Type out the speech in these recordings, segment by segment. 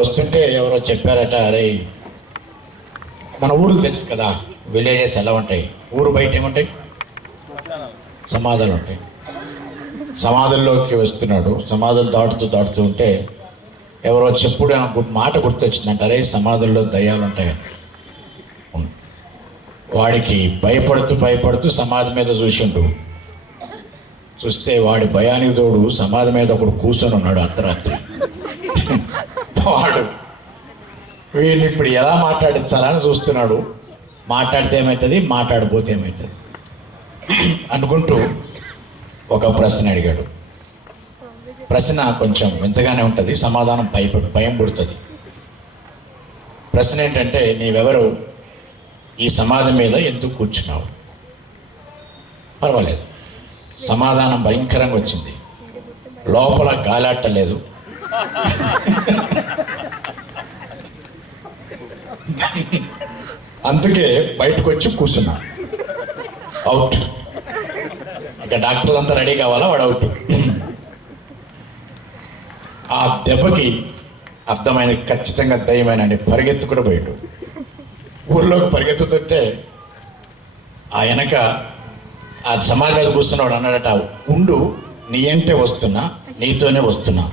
వస్తుంటే ఎవరో చెప్పారట, అరే మన ఊరు తెలుసు కదా, విలేజెస్ ఎలా ఉంటాయి, ఊరు బయట ఏముంటాయి, సమాధులు ఉంటాయి. సమాధుల్లోకి వస్తున్నాడు, సమాధులు దాటుతూ ఉంటే ఎవరో చెప్పుడు మాట గుర్తొచ్చిందంట, అరే సమాధుల్లో దయ్యాలు ఉంటాయని. వాడికి భయపడుతూ సమాధి మీద చూస్తే వాడి భయానికి తోడు సమాధి మీద ఒకడు కూర్చొని ఉన్నాడు అర్ధరాత్రి. వాడు వీళ్ళు ఇప్పుడు ఎలా మాట్లాడించాలని చూస్తున్నాడు. మాట్లాడితే ఏమవుతుంది, మాట్లాడిపోతే ఏమవుతుంది అనుకుంటూ ఒక ప్రశ్న అడిగాడు. ప్రశ్న కొంచెం వింతగానే ఉంటుంది, సమాధానం భయం పుడుతుంది. ప్రశ్న ఏంటంటే, నీవెవరు, ఈ సమాధి మీద ఎందుకు కూర్చున్నావు? పర్వాలేదు, సమాధానం భయంకరంగా వచ్చింది. లోపల గాలాట్టలేదు, అందుకే బయటకు వచ్చి కూర్చున్నా. అవుట్. ఇక డాక్టర్లు అంతా రెడీ కావాలా, వాడు అవుట్. ఆ దెబ్బకి అర్థమైన ఖచ్చితంగా దయ్యమేనండి. పరిగెత్తు కూడా పోయాడు. ఊర్లోకి పరిగెత్తుతుంటే ఆ వెనక ఆ సమాధి మీద కూర్చున్నవాడు అన్నాడట, ఉండు నీ అంటే వస్తున్నా, నీతోనే వస్తున్నా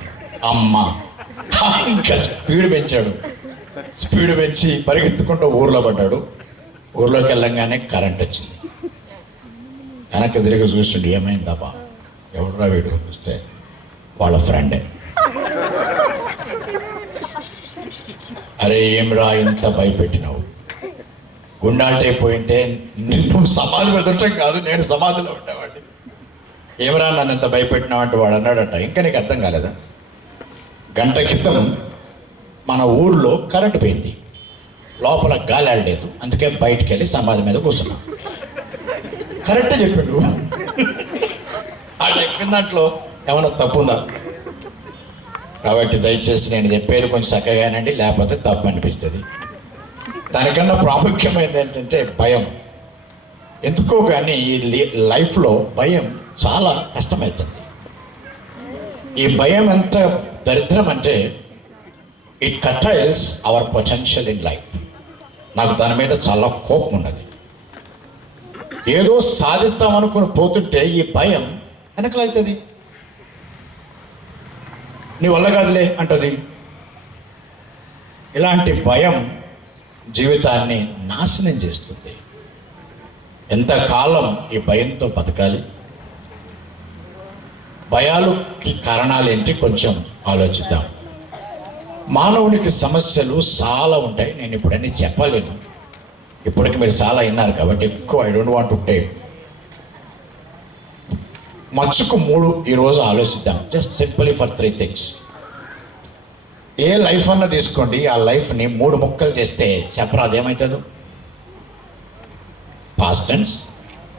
అమ్మ. ఇంకా స్పీడ్ పెంచాడు. స్పీడ్ పెంచి పరిగెత్తుకుంటూ ఊర్లో పడ్డాడు. ఊర్లోకి వెళ్ళంగానే కరెంట్ వచ్చింది. వెనక్కి తిరిగి చూస్తుండే, ఏమైందబ్బా, ఎవడురా వీడు? చూస్తే వాళ్ళ ఫ్రెండే. అరే ఏమిరా ఇంత భయపెట్టినావు, గుండాటైపోయింటే నువ్వు సమాధి వెదటం కాదు, నేను సమాధిలో ఉండేవాడిని, ఏమరా నన్ను ఎంత భయపెట్టినావు అంటే వాడు అన్నాడట, ఇంకా నీకు అర్థం కాలేదా, గంట క్రితం మన ఊర్లో కరెంటు పోయింది, లోపల గాలి ఆడలేదు, అందుకే బయటికి వెళ్ళి సమాధి మీద కూర్చున్నా. కరెక్టే చెప్పిండు. ఆ చెప్పిన దాంట్లో ఏమైనా తప్పుందా? కాబట్టి దయచేసి నేను చెప్పేది కొంచెం చక్కగానండి, లేకపోతే తప్పు అనిపిస్తుంది. దానికన్నా ప్రాముఖ్యమైనది ఏంటంటే భయం. ఎందుకో కానీ ఈ లైఫ్లో భయం చాలా కష్టమవుతుంది. ఈ భయం ఎంత దరిద్రం అంటే it curtails our potential in life. నాకు దాని మీద చాలా కోపం ఉన్నది. ఏదో సాధిద్దాం అనుకుని పోతుంటే ఈ భయం వెనకలవుతుంది. నీ వల్ల కాదులే అంటది. ఇలాంటి భయం జీవితాన్ని నాశనం చేస్తుంది. ఎంతకాలం ఈ భయంతో బతకాలి? భయాలకి కారణాలు ఏంటి కొంచెం ఆలోచిద్దాం. మానవునికి సమస్యలు చాలా ఉంటాయి. నేను ఇప్పుడు అన్నీ చెప్పలేను, ఇప్పటికి మీరు చాలా విన్నారు కాబట్టి ఎక్కువ I don't want to take. మచ్చుకు 3 ఈరోజు ఆలోచిద్దాం. Just simply for 3 things. ఏ లైఫ్ అన్నా తీసుకోండి, ఆ లైఫ్ని 3 ముక్కలు చేస్తే చెప్పరా అదేమవుతుందో? Past tense,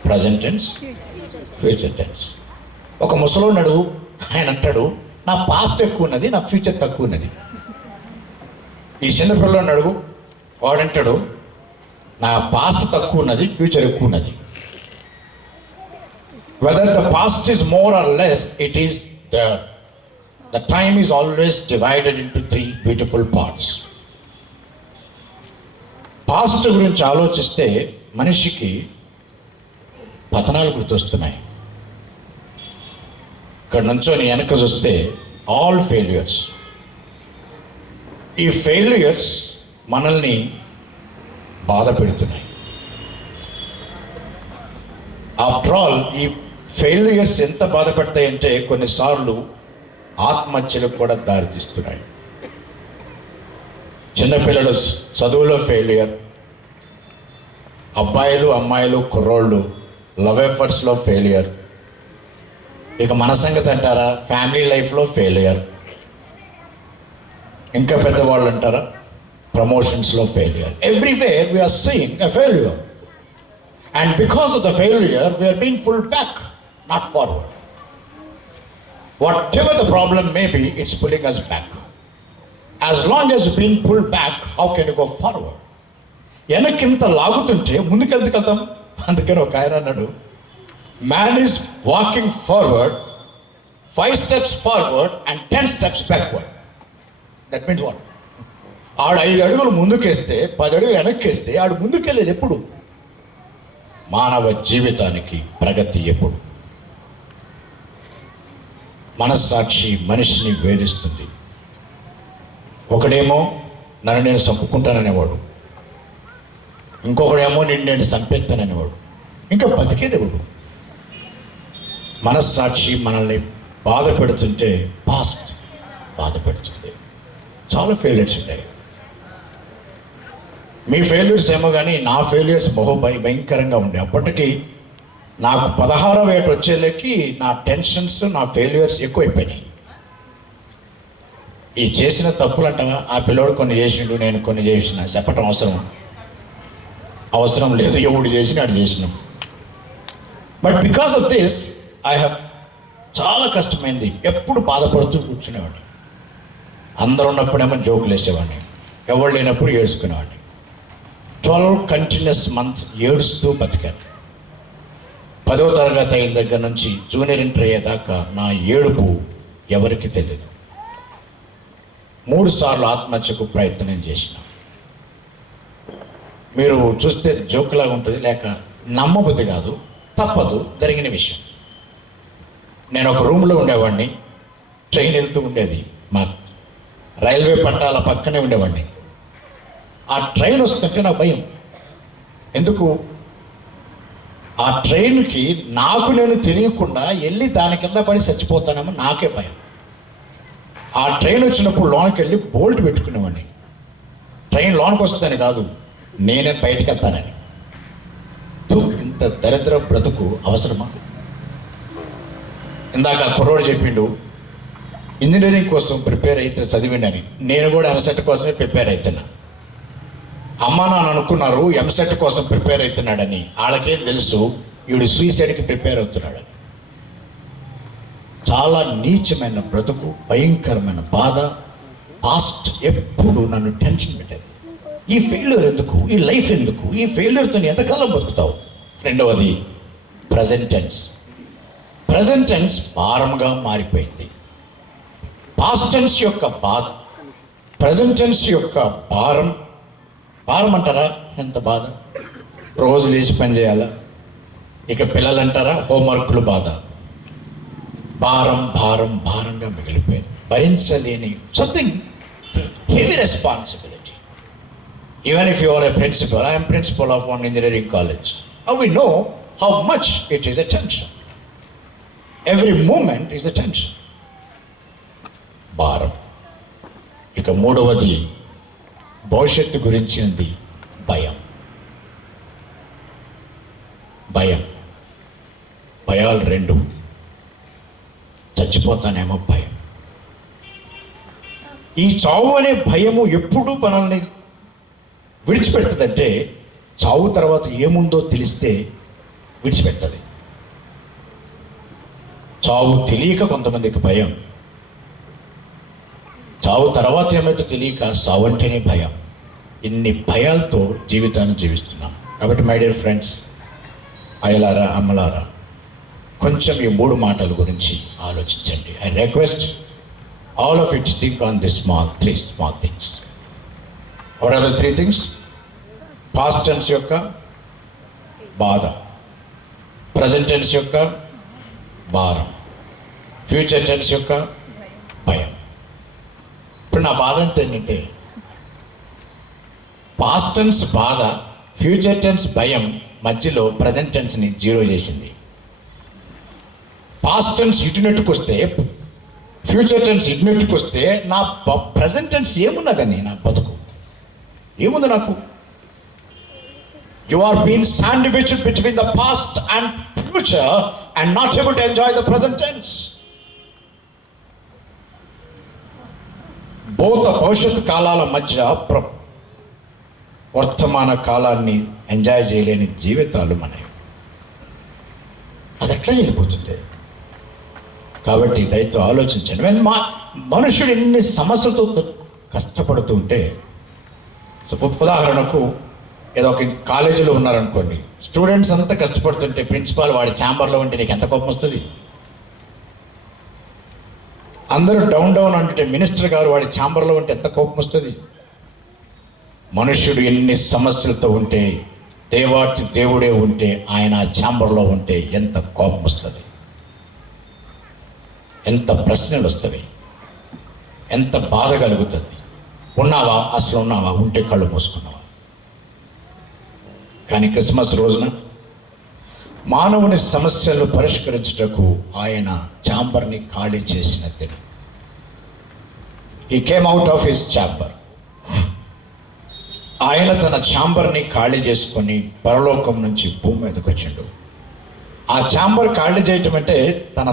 present tense, future tense. ఒక ముసలోడు ఆయన అంటాడు, నా పాస్ట్ ఎక్కువ ఉన్నది, నా ఫ్యూచర్ తక్కువ ఉన్నది. ఈ చిన్నపిల్లని అడుగు, వాడంటాడు నా పాస్ట్ తక్కువ ఉన్నది, ఫ్యూచర్ ఎక్కువ ఉన్నది. Whether the past is more or less, it is there. The time is always divided into 3 beautiful parts. Past గురించి ఆలోచిస్తే మనిషికి పతనాలు గుర్తొస్తున్నాయి. ఇక్కడ నుంచొని వెనక చూస్తే ఆల్ ఫెయిల్యూర్స్. ఈ ఫెయిల్యూర్స్ మనల్ని బాధ పెడుతున్నాయి. ఆఫ్టర్ ఆల్ ఈ ఫెయిల్యూర్స్ ఎంత బాధ పెడతాయంటే కొన్నిసార్లు ఆత్మహత్యలకు కూడా దారితీస్తున్నాయి. చిన్నపిల్లలు చదువులో ఫెయిల్యూర్, అబ్బాయిలు అమ్మాయిలు కుర్రోళ్ళు లవ్ ఎఫర్ట్స్లో ఫెయిల్యూర్. ఇక మన సంగతి అంటారా, ఫ్యామిలీ లైఫ్లో ఫెయిల్యూర్. ఇంకా పెద్దవాళ్ళు అంటారా, ప్రమోషన్స్లో failure. Everywhere we are seeing a failure. And because of the failure, we are being pulled back, not forward. Whatever the problem may be, it's pulling us back. As long as you're being pulled back, how can you go forward? వెనక్కింత లాగుతుంటే ముందుకెళ్తూ వెళ్తాం. అందుకని ఒక ఆయన అన్నాడు, man is walking forward 5 steps forward and 10 steps backward. That means what? ఆడు 5 అడుగులు ముందుకేస్తే 10 అడుగులు వెనక్కేస్తే ఆడు ముందుకెళ్ళేది ఎప్పుడు? మానవ జీవితానికి ప్రగతి ఎప్పుడు? మనస్సాక్షి మనిషిని వేధిస్తుంది. ఒకడేమో నన్ను నేను చంపుకుంటాననేవాడు, ఇంకొకడేమో నేను చంపేస్తాననేవాడు, ఇంకా బతికేదేవాడు. మనస్సాక్షి మనల్ని బాధ పెడుతుంటే పాస్ట్ బాధ పెడుతుంది. చాలా ఫెయిల్యూర్స్ ఉంటాయి. మీ ఫెయిల్యూర్స్ ఏమో కానీ నా ఫెయిల్యూర్స్ భయంకరంగా ఉండే. అప్పటికి నాకు 16వ ఏట వచ్చేళ్ళకి నా టెన్షన్స్, నా ఫెయిల్యూర్స్ ఎక్కువైపోయినాయి. ఈ చేసిన తప్పులు అంటావా, ఆ పిల్లోడు కొన్ని చేసిండు, నేను కొన్ని చేసిన, చెప్పటం అవసరం లేదు. ఎవడు చేసిన అటు చేసినాం. But because of this I have చాలా కష్టమైంది. ఎప్పుడు బాధపడుతూ కూర్చునేవాడిని. అందరు ఉన్నప్పుడేమో జోకులు వేసేవాడిని, ఎవరు లేనప్పుడు ఏడ్చుకునేవాడిని. 12 కంటిన్యూస్ మంత్స్ ఏడుస్తూ బతికాను. 10వ తరగతి అయిన దగ్గర నుంచి జూనియర్ ఇంటర్ అయ్యేదాకా నా ఏడుపు ఎవరికి తెలియదు. 3 సార్లు ఆత్మహత్యకు ప్రయత్నం చేసిన. మీరు చూస్తే జోకులాగా ఉంటుంది, లేక నమ్మబుద్ధి కాదు, తప్పదు, జరిగిన విషయం. నేను ఒక రూమ్లో ఉండేవాడిని. ట్రైన్ వెళ్తూ ఉండేది, మా రైల్వే పట్టాల పక్కనే ఉండేవాడిని. ఆ ట్రైన్ వస్తుంటే నాకు భయం. ఎందుకు? ఆ ట్రైన్కి నాకు నేను తెలియకుండా వెళ్ళి దాని కింద పడి చచ్చిపోతానేమో నాకే భయం. ఆ ట్రైన్ వచ్చినప్పుడు లోనికి వెళ్ళి బోల్ట్ పెట్టుకునేవాడిని. ట్రైన్ లోనికి వస్తుందని కాదు, నేనే బయటకు వెళ్తానని. ఇంత దరిద్ర బ్రతుకు అవసరమా? ఇందాక కుర్రోడు చెప్పిండు ఇంజనీరింగ్ కోసం ప్రిపేర్ అయితే చదివిండని. నేను కూడా ఎంసెట్ కోసమే ప్రిపేర్ అవుతున్నా. అమ్మ నాన్న అనుకున్నారు ఎంసెట్ కోసం ప్రిపేర్ అవుతున్నాడని. వాళ్ళకేం తెలుసు వీడు సూసైడ్కి ప్రిపేర్ అవుతున్నాడని. చాలా నీచమైన బ్రతుకు, భయంకరమైన బాధ. పాస్ట్ ఎప్పుడు నన్ను టెన్షన్ పెట్టేది. ఈ ఫెయిల్యూర్ ఎందుకు, ఈ లైఫ్ ఎందుకు, ఈ ఫెయిల్యూర్తో ఎంతకాలం బతుకుతావు? రెండవది ప్రజెంట్ టెన్స్. ప్రజెంట్ టెన్స్ భారంగా మారిపోయింది. పాస్ట్ టెన్స్ యొక్క బాధ, ప్రజెంట్ టెన్స్ యొక్క భారం అంటారా? ఎంత బాధ! రోజు లేచి పని చేయాలా? ఇక పిల్లలు అంటారా? హోంవర్క్లు బాధ. భారంగా మిగిలిపోయింది. భరించలేని something heavy responsibility. Even if you are a principal, I'm principal of one engineering college, we know how much it is a tension. Every moment is a tension. భారం. ఇక మూడవది భవిష్యత్తు గురించినది భయం. భయాలు 2. చచ్చిపోతానేమో భయం. ఈ చావు అనే భయము ఎప్పుడు మనల్ని విడిచిపెడుతుందంటే, చావు తర్వాత ఏముందో తెలిస్తే విడిచిపెడుతుంది. చావు తెలియక కొంతమందికి భయం, చావు తర్వాత ఏమైతే తెలియక సావు అంటేనే భయం. ఇన్ని భయాలతో జీవితాన్ని జీవిస్తున్నాం. కాబట్టి మై డియర్ ఫ్రెండ్స్, అయ్యలారా, అమ్మలారా, కొంచెం ఈ 3 మాటల గురించి ఆలోచించండి. I request all of it think on this 3 small things. What are the 3 things? Past tense యొక్క బాధ, ప్రజెంట్ టెన్స్ యొక్క భారం, ఫ్యూచర్ టెన్స్ యొక్క భయం. ఇప్పుడు నా బాధ అంతా ఏంటంటే, పాస్ట్ టెన్స్ బాధ, ఫ్యూచర్ టెన్స్ భయం మధ్యలో ప్రజెంట్ టెన్స్ని 0 చేసింది. పాస్ట్ టెన్స్ ఇటునెట్టుకు వస్తే, ఫ్యూచర్ టెన్స్ ఇటునెట్టుకు వస్తే, నా ప్రజెంట్ టెన్స్ ఏమున్నదని, నా బతుకు ఏముంది నాకు? You are being sandwiched between the past and future and not able to enjoy the present tense. Both భవిష్యత్తు కాలాల మధ్య వర్తమాన కాలాన్ని ఎంజాయ్ చేయలేని జీవితాలు మనవి. అది ఎట్లా వెళ్ళిపోతుంది? కాబట్టి దయతో ఆలోచించండి. మనుషుడు ఎన్ని సమస్యలతో కష్టపడుతూ ఉంటే, ఉదాహరణకు ఏదో ఒక కాలేజీలో ఉన్నారనుకోండి, స్టూడెంట్స్ అంతా కష్టపడుతుంటే ప్రిన్సిపాల్ వాడి ఛాంబర్లో ఉంటే నీకు ఎంత కోపం వస్తుంది? అందరూ డౌన్ అంటే మినిస్టర్ గారు వాడి ఛాంబర్లో ఉంటే ఎంత కోపం వస్తుంది? మనుష్యుడు ఎన్ని సమస్యలతో ఉంటే, దేవాటి దేవుడే ఉంటే, ఆయన ఆ ఛాంబర్లో ఉంటే ఎంత కోపం వస్తుంది, ఎంత ప్రశ్నలు వస్తాయి, ఎంత బాధ కలుగుతుంది. ఉన్నావా? అసలు ఉన్నావా? ఉంటే కళ్ళు మూసుకున్నావా? కానీ క్రిస్మస్ రోజున మానవుని సమస్యలు పరిష్కరించుటకు ఆయన ఛాంబర్ని ఖాళీ చేసిన దినం. He came out of his chamber. ఆయన తన ఛాంబర్ని ఖాళీ చేసుకొని పరలోకం నుంచి భూమి మీదకి వచ్చిండు. ఆ ఛాంబర్ ఖాళీ చేయటం అంటే తన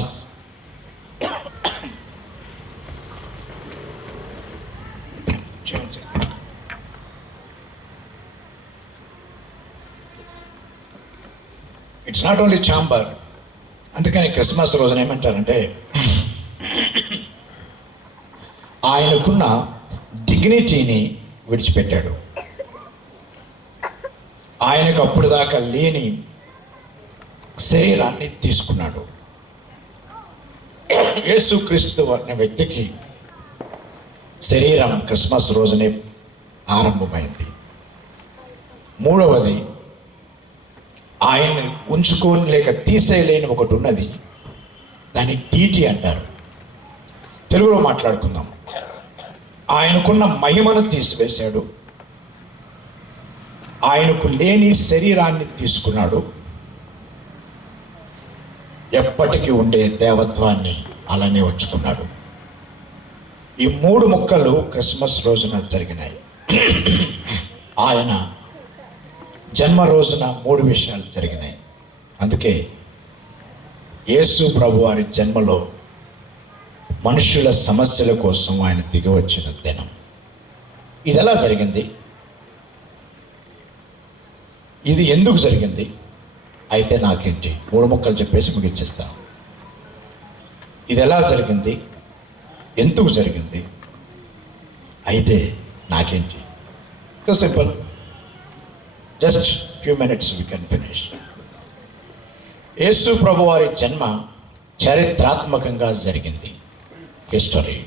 ఇట్స్ నాట్ ఓన్లీ ఛాంబర్. అందుకని క్రిస్మస్ రోజున ఏమంటారంటే, ఆయనకున్న డిగ్నిటీని విడిచిపెట్టాడు. ఆయనకు అప్పుడు దాకా లేని శరీరాన్ని తీసుకున్నాడు. యేసుక్రీస్తు అనే వ్యక్తికి శరీరం క్రిస్మస్ రోజునే ఆరంభమైంది. మూడవది, ఆయన ఉంచుకొని లేక తీసేయలేని ఒకటి ఉన్నది, దాన్ని టీటీ అంటారు. తెలుగులో మాట్లాడుకుందాం. ఆయనకున్న మహిమను తీసివేశాడు, ఆయనకు లేని శరీరాన్ని తీసుకున్నాడు, ఎప్పటికీ ఉండే దేవత్వాన్ని అలానే ఉంచుకున్నాడు. ఈ మూడు ముక్కలు క్రిస్మస్ రోజున జరిగినాయి. ఆయన జన్మ రోజున మూడు విషయాలు జరిగినాయి. అందుకే యేసు ప్రభు వారి జన్మలో మనుషుల సమస్యల కోసం ఆయన దిగి వచ్చిన దినం. ఇది ఎలా జరిగింది? ఇది ఎందుకు జరిగింది? అయితే నాకేంటి, మూడు ముక్కలు చెప్పేసి ముగించేస్తాను. ఇది ఎలా జరిగింది, ఎందుకు జరిగింది, అయితే నాకేంటి. Simple, just few minutes we can finish. Yesu ప్రభు వారి జన్మ చారిత్రాత్మకంగా జరిగింది. హిస్టరీ,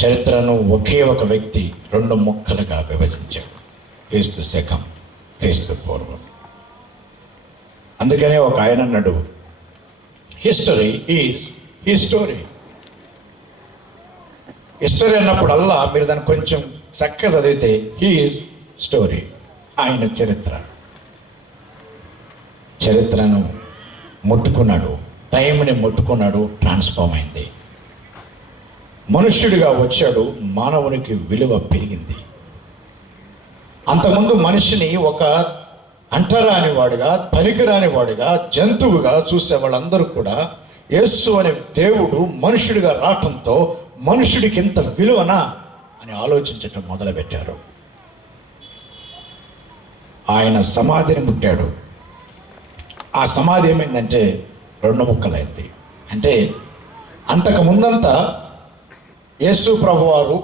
చరిత్రను ఒకే ఒక వ్యక్తి రెండు ముక్కలుగా విభజించాడు, క్రీస్తు శకం, క్రీస్తు పూర్వం. అందుకనే ఒక ఆయన అన్నాడు, హిస్టరీ ఈజ్ హిస్టరీ. హిస్టరీ అన్నప్పుడల్లా మీరు దాన్ని కొంచెం చక్కగా చదివితే హీఈస్ స్టోరీ, ఆయన చరిత్రను ముట్టుకున్నాడు, టైంని ముట్టుకున్నాడు, ట్రాన్స్ఫార్మ్ అయింది. మనుష్యుడిగా వచ్చాడు, మానవునికి విలువ పెరిగింది. అంతకుముందు మనిషిని ఒక అంటరాని వాడిగా, పనికిరాని వాడిగా, జంతువుగా చూసే వాళ్ళందరూ కూడా యేసు అనే దేవుడు మనుషుడిగా రావటంతో మనుషుడికి ఇంత విలువనా అని ఆలోచించటం మొదలుపెట్టారు. ఆయన సమాధిని ముట్టాడు. ఆ సమాధి ఏమైందంటే రెండు ముక్కలైంది. అంటే అంతకు ముందంతా యేసు ప్రభువారు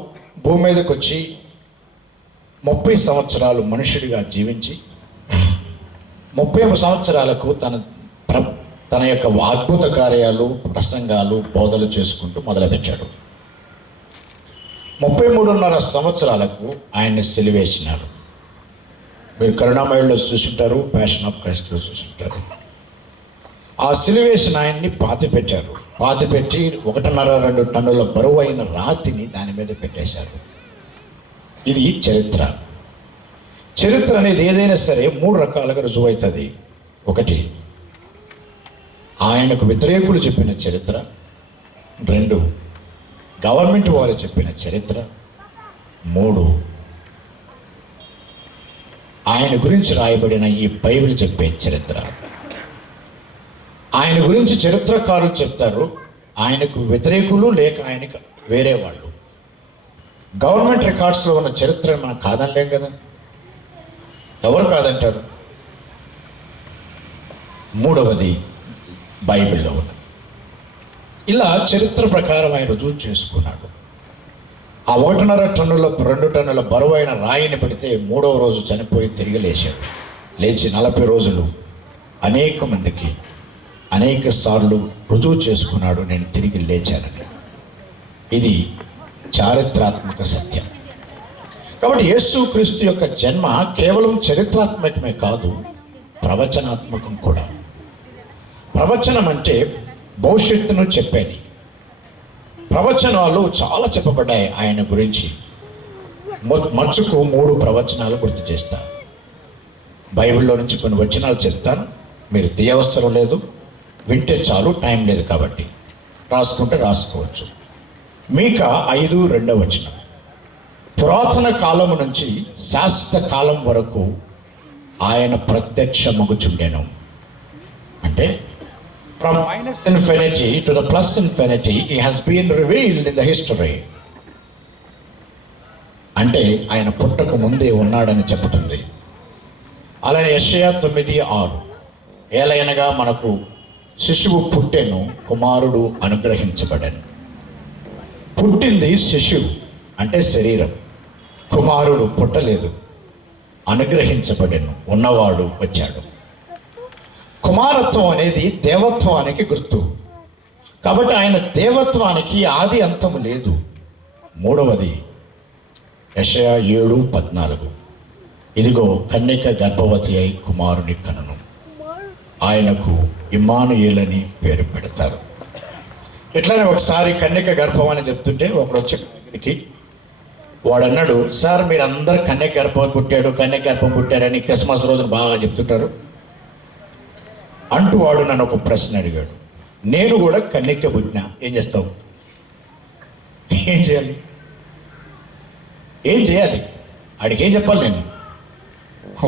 భూమి మీదకి వచ్చి 30 సంవత్సరాలు మనుషుడిగా జీవించి 30 సంవత్సరాలకు తన యొక్క అద్భుత కార్యాలు, ప్రసంగాలు, బోధలు చేసుకుంటూ మొదలుపెట్టాడు. 33.5 సంవత్సరాలకు ఆయన్ని సిలువేసినారు. మీరు కరుణామయుల్లో చూసుంటారు, ప్యాషన్ ఆఫ్ క్రైస్ట్లో చూసుంటారు. ఆ సిలువేసిన ఆయన్ని పాతిపెట్టారు. పాతిపెట్టి 1.5-2 టన్నుల బరువు అయిన రాతిని దాని మీద పెట్టేశారు. ఇది చరిత్ర. చరిత్ర అనేది ఏదైనా సరే 3 రకాలుగా రుజువు అవుతుంది. ఒకటి, ఆయనకు వ్యతిరేకులు చెప్పిన చరిత్ర. 2, గవర్నమెంట్ వారు చెప్పిన చరిత్ర. 3, ఆయన గురించి రాయబడిన ఈ బైబిల్ చెప్పే చరిత్ర. ఆయన గురించి చరిత్రకారులు చెప్తారు, ఆయనకు వ్యతిరేకులు లేక ఆయనకు వేరే వాళ్ళు. గవర్నమెంట్ రికార్డ్స్లో ఉన్న చరిత్ర మనం కాదనలేం కదా. ఎవరు కాదంటారు? 3వది బైబిల్లో ఉంది. ఇలా చరిత్ర ప్రకారం ఆయన రుజువు చేసుకున్నాడు. ఆ 1.5 టన్నుల 2 టన్నుల బరువైన రాయిని పెడితే 3వ రోజు చనిపోయి తిరిగి లేచాడు. లేచి 40 రోజులు అనేక మందికి అనేక సార్లు రుజువు చేసుకున్నాడు, నేను తిరిగి లేచానని. ఇది చారిత్రాత్మక సత్యం. కాబట్టి యేసుక్రీస్తు యొక్క జన్మ కేవలం చరిత్రాత్మకమే కాదు, ప్రవచనాత్మకం కూడా. ప్రవచనం అంటే భవిష్యత్తును చెప్పేది. ప్రవచనాలు చాలా చెప్పబడ్డాయి ఆయన గురించి. మచ్చుకు 3 ప్రవచనాలు గుర్తు చేస్తాను. బైబిల్లో నుంచి కొన్ని వచనాలు చెప్తాను, మీరు తీయవసరం లేదు, వింటే చాలు, టైం లేదు కాబట్టి. రాసుకుంటే రాసుకోవచ్చు. మీకా 5:2 పురాతన కాలము నుంచి శాశ్వత కాలం వరకు ఆయన ప్రత్యక్షమగుచుండెను. అంటే from minus infinity to the plus infinity he has been revealed in the history. అంటే ఆయన పుట్టక ముందే ఉన్నాడని చెప్పుతుంది. అలాగే యెషయా 9:6 ఏలైనగా మనకు శిశువు పుట్టెను, కుమారుడు అనుగ్రహించబడెను. పుట్టింది శిశువు అంటే శరీరం, కుమారుడు పుట్టలేదు, అనుగ్రహించబడెను, ఉన్నవాడు వచ్చాడు. కుమారత్వం అనేది దేవత్వానికి గుర్తు. కాబట్టి ఆయన దేవత్వానికి ఆది అంతము లేదు. 3వది యెషయా 7:14 ఇదిగో కన్యక గర్భవతి అయి కుమారుని కనును, ఆయనకు ఇమ్మానుయేల్ అని పేరు పెడతారు. ఇట్లానే ఒకసారి కన్యక గర్భం అని చెప్తుంటే ఒకడు వచ్చి వాడు అన్నాడు, సార్ మీరు అందరు కన్యక గర్భం పుట్టాడు, కన్యక గర్భం పుట్టారని క్రిస్మస్ రోజున బాగా చెప్తుంటారు అంటూ వాడు నన్ను ఒక ప్రశ్న అడిగాడు. నేను కూడా కన్యక పుట్టినా, ఏం చేస్తావు? ఏం చేయాలి? ఆడికి ఏం చెప్పాలి నేను?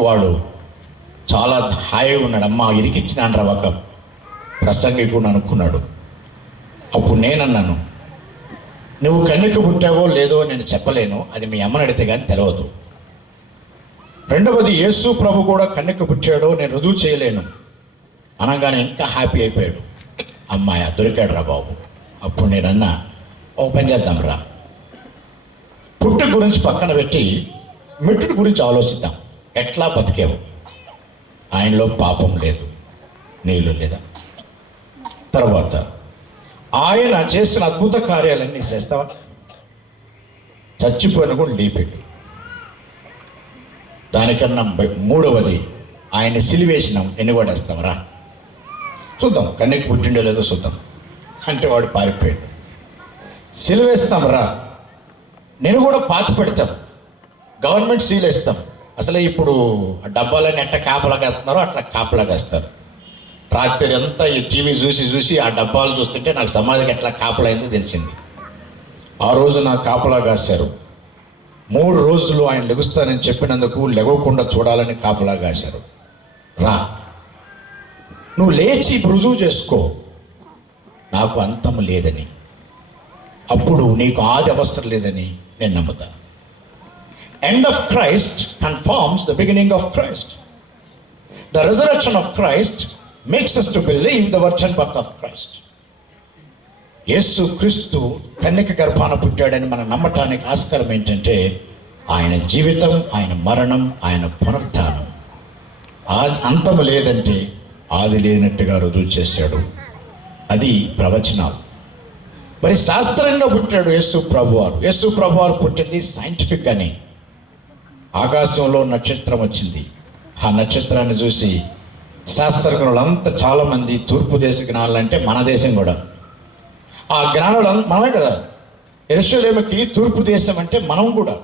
వాడు చాలా హాయిగా ఉన్నాడు. అమ్మ ఇరికిచ్చినాను రా ఒక ప్రసంగికుడు అనుకున్నాడు. అప్పుడు నేనన్నాను, నువ్వు కన్యక పుట్టావో లేదో నేను చెప్పలేను, అది మీ అమ్మని అడిగితే కానీ తెలియదు. 2వది యేసు ప్రభు కూడా కన్యక పుట్టాడో నేను రుజువు చేయలేను అనగానే ఇంకా హ్యాపీ అయిపోయాడు. అమ్మాయ దొరికాడు రా బాబు. అప్పుడు నేనన్నా, ఒక పని చేద్దాం రా, పుట్టు గురించి పక్కన పెట్టి మెట్టుడు గురించి ఆలోచిద్దాం. ఎట్లా బతికేవు? ఆయనలో పాపం లేదు, నీళ్ళు లేదా? తర్వాత ఆయన చేసిన అద్భుత కార్యాలన్నీ చేస్తావా? చచ్చిపోయిన కూడా లేపెట్టు. దానికన్నా 3వది ఆయన సిలివేసినాం, ఎన్ని కొడేస్తావరా? చూద్దాం, కన్యకి పుట్టిండో లేదో చూద్దాం అంటే వాడు పారిపోయాడు. సిలివేస్తాం రా, నేను కూడా పాతి పెడతాం, గవర్నమెంట్ సీల్ వేస్తాం. అసలే ఇప్పుడు డబ్బాలని ఎట్ట కాపలాగా వేస్తున్నారో అట్లా కాపలాగా వేస్తారు. రాత్రి అంతా ఈ టీవీ చూసి ఆ డబ్బాలు చూస్తుంటే నాకు సమాధికి ఎట్లా కాపలైందో తెలిసింది. ఆ రోజు నాకు కాపలా కాశారు. 3 రోజులు ఆయన లెగుస్తానని చెప్పినందుకు లెగవకుండా చూడాలని కాపలా కాశారు. రా, నువ్వు లేచి రుజువు చేసుకో నాకు అంతము లేదని, అప్పుడు నీకు ఆది అవసరం లేదని నేను నమ్ముతాను. End of Christ confirms the beginning of Christ. The resurrection of Christ makes us to believe the virgin birth of Christ. యేసు క్రీస్తు కన్యక గర్భాన పుట్టాడని మనం నమ్మటానికి ఆస్కారం ఏంటంటే ఆయన జీవితం, ఆయన మరణం, ఆయన పునరుత్థానం. అంతము లేదంటే ఆది లేనట్టుగా రుజువు చేశాడు. అది ప్రవచనాలు. మరి శాస్త్రంగా పుట్టాడు యేసు ప్రభువారు. యేసు ప్రభువారు పుట్టింది సైంటిఫిక్గానే. ఆకాశంలో నక్షత్రం వచ్చింది. ఆ నక్షత్రాన్ని చూసి శాస్త్రజ్ఞులంతా చాలామంది తూర్పు దేశ జ్ఞానులు అంటే మన దేశం కూడా, ఆ జ్ఞానులు మనమే కదా. యెరూషలేముకి తూర్పు దేశం అంటే మనం కూడా.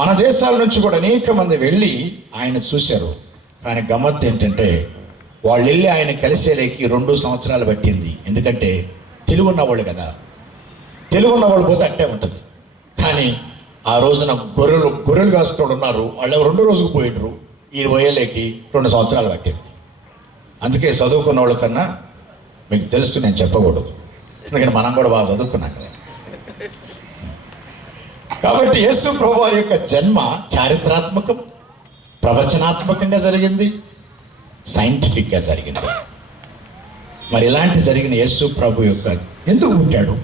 మన దేశాల నుంచి కూడా అనేక మంది వెళ్ళి ఆయన చూశారు. కానీ గమ్మత్తు ఏంటంటే వాళ్ళు వెళ్ళి ఆయన కలిసేలేకి 2 సంవత్సరాలు పట్టింది. ఎందుకంటే తెలుగున్న వాళ్ళు కదా, తెలుగున్న వాళ్ళు పోతే అట్టే ఉంటుంది. కానీ ఆ రోజున గొర్రెలు కాసుకోడు ఉన్నారు, వాళ్ళు 2 రోజుకు పోయినరు. ఈ పోయేలేకి 2 సంవత్సరాలు పట్టింది. అందుకే చదువుకున్న వాళ్ళ కన్నా మీకు తెలుసు, నేను చెప్పకూడదు, ఎందుకంటే మనం కూడా బాగా చదువుకున్నాం కదా. కాబట్టి యేసు ప్రభువారి యొక్క జన్మ చారిత్రాత్మకం, ప్రవచనాత్మకంగా జరిగింది, సైంటిఫిక్గా జరిగింది. మరి ఇలాంటి జరిగిన యేసు ప్రభు యొక్క ఎందుకు పుట్టాడు?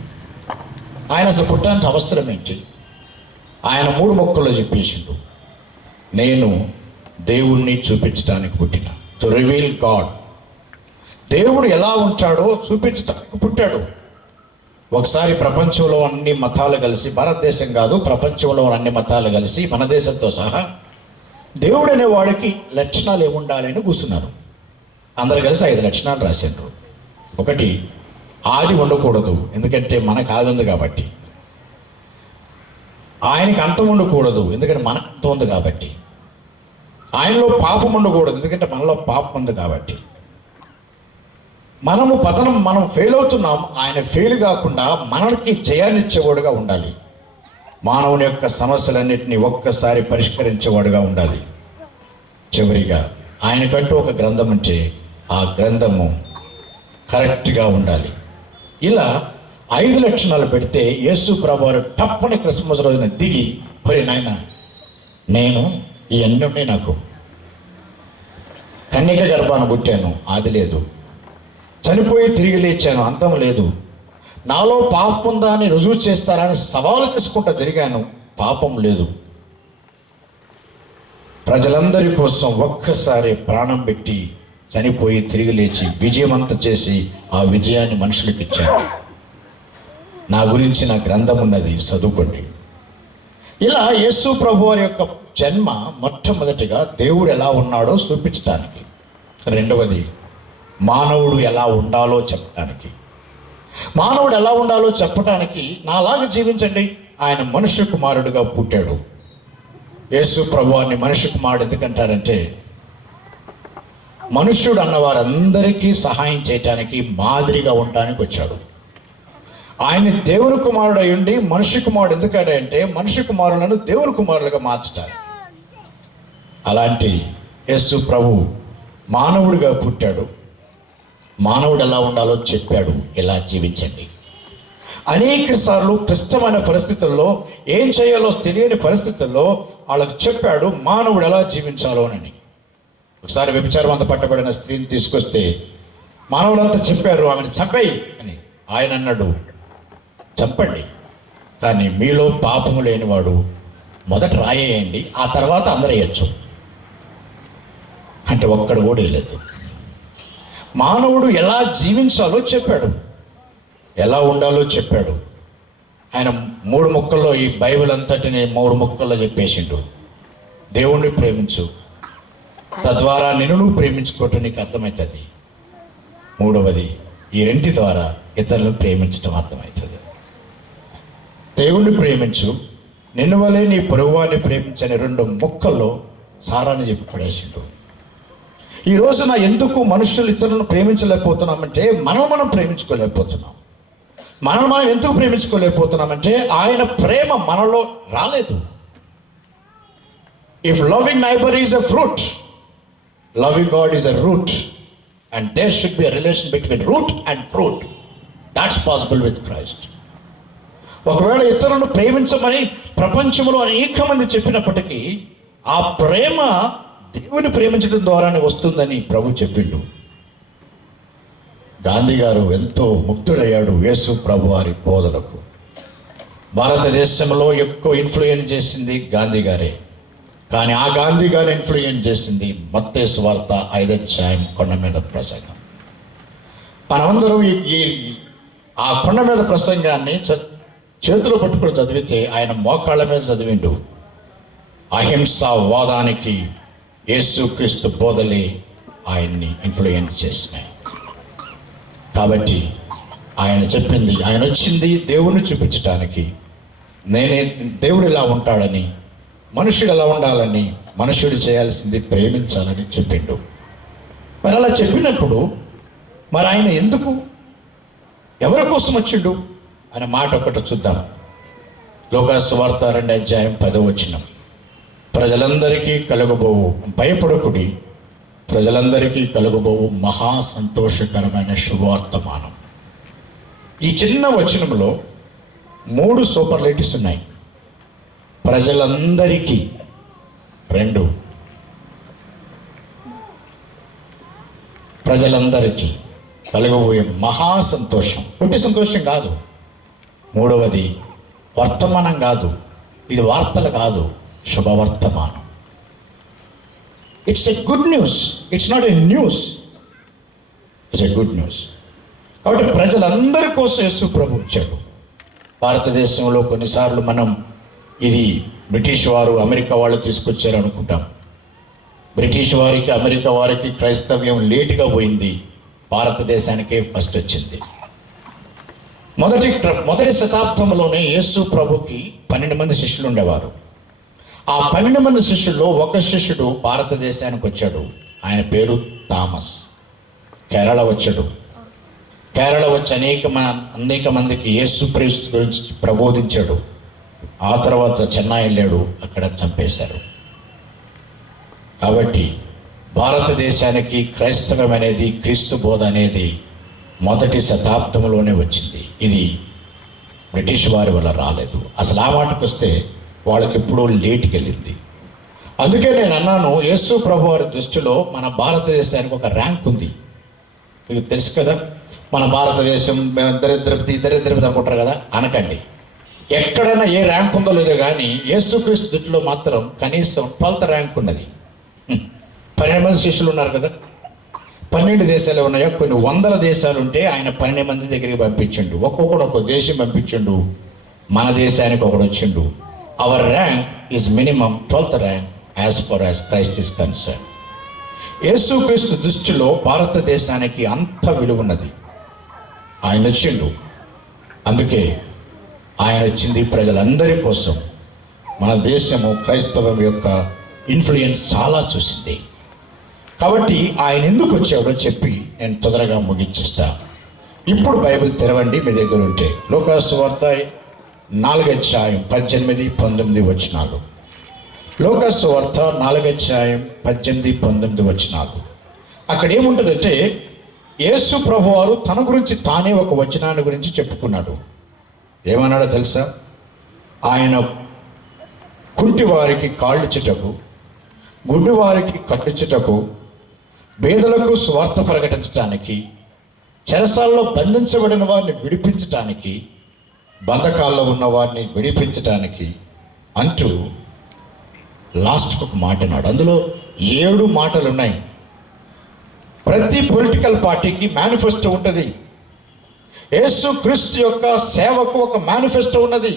ఆయన అసలు పుట్టడానికి అవసరం ఏంటి? ఆయన 3 మొక్కల్లో చెప్పేసిండు, నేను దేవుణ్ణి చూపించడానికి పుట్టిన, టు రివీల్ గాడ్. దేవుడు ఎలా ఉంటాడో చూపించడానికి పుట్టాడు. ఒకసారి ప్రపంచంలో అన్ని మతాలు కలిసి, భారతదేశం కాదు ప్రపంచంలో అన్ని మతాలు కలిసి మన దేశంతో సహా దేవుడు అనే వాడికి లక్షణాలు ఏముండాలని కూర్చున్నారు. అందరు కలిసి 5 లక్షణాలు రాశారు. 1, ఆది ఉండకూడదు, ఎందుకంటే మనకు ఆది ఉంది కాబట్టి. ఆయనకి అంతం ఉండకూడదు, ఎందుకంటే మనకు అంతం ఉంది కాబట్టి. ఆయనలో పాపం ఉండకూడదు, ఎందుకంటే మనలో పాపం ఉంది కాబట్టి. మనం ఫెయిల్ అవుతున్నాం, ఆయన ఫెయిల్ కాకుండా మనకి జయాన్నిచ్చేవాడుగా ఉండాలి. మానవుని యొక్క సమస్యలన్నింటినీ ఒక్కసారి పరిష్కరించేవాడుగా ఉండాలి. చివరిగా ఆయనకంటూ ఒక గ్రంథం ఉంటే ఆ గ్రంథము కరెక్ట్గా ఉండాలి. ఇలా 5 లక్షణాలు పెడితే యేసు ప్రభువారు టప్పని క్రిస్మస్ రోజున దిగి, ఒరే నాయన, నేను ఇవన్నీ ఉన్నాయి, నాకు కన్యక గర్భాన పుట్టాను, ఆది లేదు, చనిపోయి తిరిగి లేచాను, అంతం లేదు, నాలో పాపం ఉందా అని రుజువు చేస్తారని సవాలు తీసుకుంటూ తిరిగాను, పాపం లేదు. ప్రజలందరి కోసం ఒక్కసారి ప్రాణం పెట్టి చనిపోయి తిరిగి లేచి విజయవంతం చేసి ఆ విజయాన్ని మనుషులకు ఇచ్చాను. నా గురించి నా గ్రంథం ఉన్నది, చదువుకోండి. ఇలా యేసు ప్రభువారి యొక్క జన్మ మొట్టమొదటిగా దేవుడు ఎలా ఉన్నాడో చూపించడానికి, రెండవది మానవుడు ఎలా ఉండాలో చెప్పడానికి. మానవుడు ఎలా ఉండాలో చెప్పడానికి నాలాగా జీవించండి. ఆయన మనుష్య కుమారుడుగా పుట్టాడు. యేసు ప్రభువారిని మనుష్య కుమారుడు ఎందుకంటారంటే, మనుష్యుడు అన్నవారందరికీ సహాయం చేయటానికి, మాదిరిగా ఉండటానికి వచ్చాడు. ఆయన దేవుని కుమారుడు అయ్యుండి మనుష్య కుమారుడు ఎందుకంటే మనుష్య కుమారులను దేవుని కుమారులుగా మార్చటారు. అలాంటి యేసు ప్రభు మానవుడిగా పుట్టాడు. మానవుడు ఎలా ఉండాలో చెప్పాడు, ఎలా జీవించండి. అనేక సార్లు క్లిష్టమైన పరిస్థితుల్లో ఏం చేయాలో తెలియని పరిస్థితుల్లో వాళ్ళకు చెప్పాడు మానవుడు ఎలా జీవించాలో అని. ఒకసారి వ్యభిచారం పట్టబడిన స్త్రీని తీసుకొస్తే మానవులంతా చెప్పారు, ఆమెను చంపేయి అని. ఆయన అన్నాడు, చంపండి, కానీ మీలో పాపము లేనివాడు మొదట రాయేయండి, ఆ తర్వాత అందరూ వేయచ్చు అంటే ఒక్కడు కూడా లేదు. మానవుడు ఎలా జీవించాలో చెప్పాడు, ఎలా ఉండాలో చెప్పాడు. ఆయన 3 ముక్కల్లో ఈ బైబిల్ అంతటిని 3 ముక్కల్లో చెప్పేసిండు. దేవుణ్ణి ప్రేమించు, తద్వారా నిన్ను ప్రేమించుకోవటం నీకు అర్థమవుతుంది. 3వది ఈ 2 ద్వారా ఇతరులను ప్రేమించటం అర్థమవుతుంది. దేవుణ్ణి ప్రేమించు, నిన్ను వలే నీ పొరుగువాన్ని ప్రేమించని 2 ముక్కల్లో సారాన్ని చెప్పి పడేసిండు. ఈ రోజున ఎందుకు మనుషులు ఇతరులను ప్రేమించలేకపోతున్నామంటే మనం ప్రేమించుకోలేకపోతున్నాం. మనం ఎందుకు ప్రేమించుకోలేకపోతున్నామంటే ఆయన ప్రేమ మనలో రాలేదు. If loving neighbour is a fruit, loving God is a root, and there should be a relation between root and fruit. That's possible with Christ. ఒకవేళ ఇతరులను ప్రేమించమని ప్రపంచంలో అనేక మంది చెప్పినప్పటికీ ఆ ప్రేమ దేవుని ప్రేమించడం ద్వారానే వస్తుందని ప్రభు చెప్పిండు. గాంధీ గారు ఎంతో ముగ్ధుడయ్యాడు యేసు ప్రభు వారి బోధనకు. భారతదేశంలో ఎక్కువ ఇన్ఫ్లుయెన్స్ చేసింది గాంధీ గారే. కానీ ఆ గాంధీ గారు ఇన్ఫ్లుయెన్స్ చేసింది మత్తయి సువార్త 5వ అధ్యాయం కొండ మీద ప్రసంగం. మనమందరం ఆ కొండ మీద ప్రసంగాన్ని చేతిలో పట్టుకుని చదివితే ఆయన మోకాళ్ళ మీద చదివిండు. అహింసావాదానికి యేసుక్రీస్తు బోధలే ఆయన్ని ఇన్ఫ్లుయెన్స్ చేసినాయి. కాబట్టి ఆయన చెప్పింది, ఆయన వచ్చింది దేవుణ్ణి చూపించడానికి. నేనే దేవుడు ఇలా ఉంటాడని, మనుషుడు ఎలా ఉండాలని, మనుషుడు చేయాల్సింది ప్రేమించాలని చెప్పిండు. మరి అలా చెప్పినప్పుడు మరి ఆయన ఎందుకు, ఎవరి కోసం వచ్చిండు అనే మాట ఒకటి చూద్దాం. లోకాసు వార్త 2వ అధ్యాయం 10వ వచనం. ప్రజలందరికీ కలుగబోవు, భయపడకుడి, ప్రజలందరికీ కలుగబోవు మహా సంతోషకరమైన శుభవర్తమానం. ఈ చిన్న వచనంలో 3 సూపర్లేటివ్స్ ఉన్నాయి. ప్రజలందరికీ 2, ప్రజలందరికీ కలుగబోయే మహా సంతోషం. పుట్టి సంతోషం కాదు. 3వది వర్తమానం కాదు, ఇది వార్తలు కాదు, శుభవర్తమానం. It's a good news, it's not a news, it's a good news. కాబట్టి ప్రజలందరి కోసం యేసు ప్రభు వచ్చాడు. భారతదేశంలో కొన్నిసార్లు మనం ఇది బ్రిటిష్ వారు, అమెరికా వాళ్ళు తీసుకొచ్చారు అనుకుంటాం. బ్రిటిష్ వారికి, అమెరికా వారికి క్రైస్తవ్యం లేటుగా పోయింది, భారతదేశానికే ఫస్ట్ వచ్చింది. మొదటి శతాబ్దంలోనే యేసు ప్రభుకి 12 మంది శిష్యులు ఉండేవారు. ఆ 12 మంది శిష్యుల్లో ఒక శిష్యుడు భారతదేశానికి వచ్చాడు. ఆయన పేరు థామస్. కేరళ వచ్చాడు. కేరళ వచ్చి అనేక మందికి యేసు క్రీస్తు గురించి ప్రబోధించాడు. ఆ తర్వాత చెన్నై వెళ్ళాడు, అక్కడ చంపేశారు. కాబట్టి భారతదేశానికి క్రైస్తవం అనేది, క్రీస్తు బోధ అనేది మొదటి శతాబ్దంలోనే వచ్చింది. ఇది బ్రిటిష్ వారి వల్ల రాలేదు. అసలు ఆ మాటకు వస్తే వాళ్ళకి ఎప్పుడో లేట్కి వెళ్ళింది. అందుకే నేను అన్నాను, యేసు ప్రభు వారి దృష్టిలో మన భారతదేశానికి ఒక ర్యాంక్ ఉంది. మీకు తెలుసు కదా, మన భారతదేశం దరిద్రపతి అనుకుంటారు కదా, అనకండి. ఎక్కడైనా ఏ ర్యాంక్ ఉందో లేదో కానీ యేసుక్రీస్తు దృష్టిలో మాత్రం కనీసం 12th ర్యాంక్ ఉన్నది. 12 మంది శిష్యులు ఉన్నారు కదా, 12 దేశాలు ఉన్నాయా, కొన్ని వందల దేశాలు ఉంటే ఆయన 12 మంది దగ్గరికి పంపించిండు. ఒక్కొక్కడు ఒక్కొక్క దేశం పంపించిండు. మన దేశానికి ఒకడు వచ్చిండు. Our rank is minimum 12th rank as far as Christ is concern. యేసుక్రీస్తు దృష్టిలో భారతదేశానికి అంత విలువ ఉన్నది. ఆయన వచ్చిండు. అందుకే ఆయన వచ్చింది ప్రజలందరి కోసం. మన దేశము క్రైస్తవం యొక్క ఇన్ఫ్లుయెన్స్ చాలా చూసింది. కాబట్టి ఆయన ఎందుకు వచ్చాడో చెప్పి నేను తొందరగా ముగించేస్తా. ఇప్పుడు బైబిల్ తెరవండి మీ దగ్గర ఉంటే. లూకా సువార్త 4వ అధ్యాయం 18, 19 వచనాలు. లూకా సువార్త 4వ అధ్యాయం 18, 19 వచనాలు. అక్కడ ఏముంటుందంటే, యేసు ప్రభువారు తన గురించి తానే ఒక వచనాన్ని గురించి చెప్పుకున్నాడు. ఏమన్నాడో తెలుసా? ఆయన కుంటివారికి కాళ్ళుచుటకు, గుడ్డివారికి కట్టుచుటకు, పేదలకు స్వార్థ ప్రకటించడానికి, చెరసాల్లో బంధించబడిన వారిని విడిపించటానికి, బంధకాల్లో ఉన్న వారిని విడిపించటానికి అంటూ లాస్ట్కి ఒక మాట అన్నాడు. అందులో 7 మాటలు ఉన్నాయి. ప్రతి పొలిటికల్ పార్టీకి మేనిఫెస్టో ఉంటుంది. యేసు క్రీస్తు యొక్క సేవకు ఒక మేనిఫెస్టో ఉన్నది.